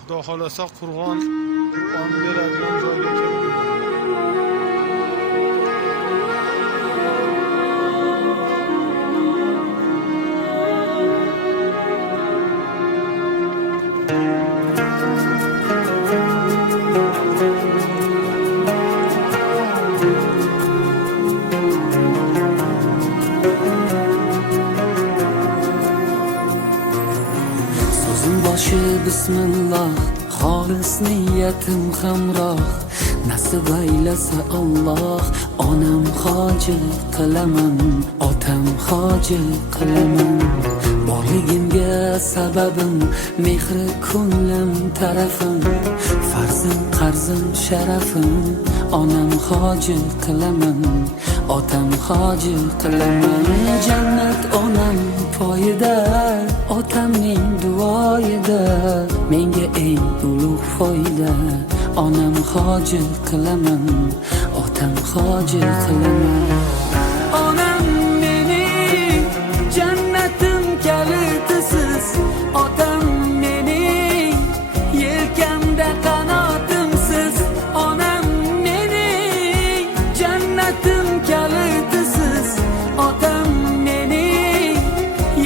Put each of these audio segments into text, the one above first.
Xudo xolasa Qur'on beradigan joyga keldim. So'zim boshi bismillah, xolis niyatim hamroh. Nasib aylasa Alloh, onam hoji qilaman, otam hoji qilaman. Borligimga sababim mehri ko'nglim tarafim, farzim qarzim sharafim. Onam hoji qilaman, otam hoji qilaman. Jannat onam poyida, otamning duoyida. Menga eng ulug' foyda, onam hoji qilaman, otam hoji qilaman. Onam mening jannatim kalitisiz, otam mening yelkamda qanotimsiz. Onam mening jannatim kalitisiz, otam mening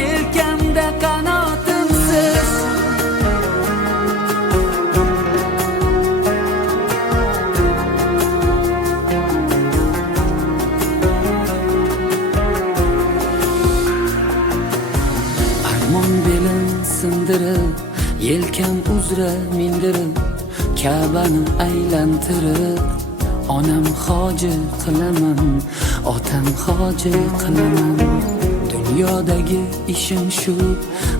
yelkamda qanotimsiz. Armon belim sindirib, yelkam uzra mindirib, Ka'bani aylantirib, onam hoji qilaman, otam hoji qilaman. Dunyodagi ishim shu,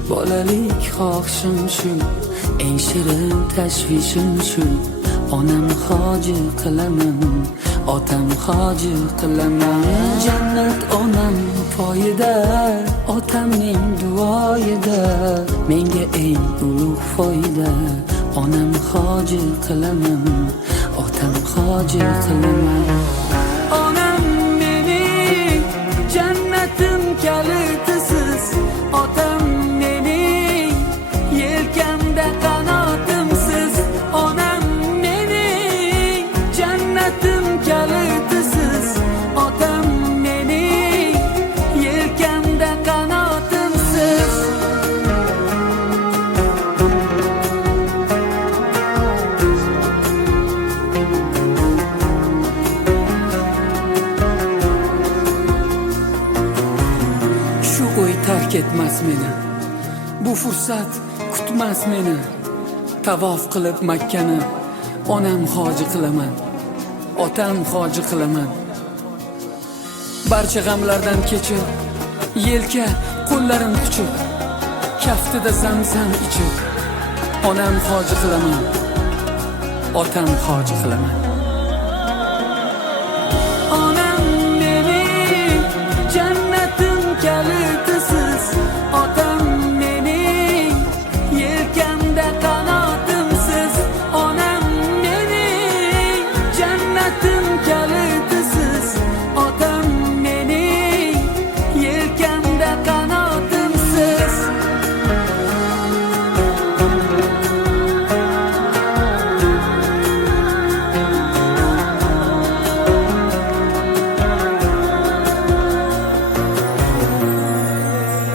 bolalik xohishim shu, eng shirin tashvishim shu. Onam hoji qilaman, otam hoji qilaman. Jannat onam poyida, otamning duoyida. Menga eng ulug' foyda, onam hoji qilaman, otam hoji qilaman. Onam mening jannatim kalitisiz, otam mening yelkamda qanotimsiz. Onam mening jannatim kalitisiz, otam mening yelkamda qanotimsiz. Shu o'y tark etmas meni, bu fursat kutmas meni. Tavof qilib Makkani, onam hoji qilaman, otam hoji qilaman. Barcha g'amlardan kechib, yelka qo'llarim quchib, kaftida zamzam ichib, onam hoji qilaman, otam hoji qilaman.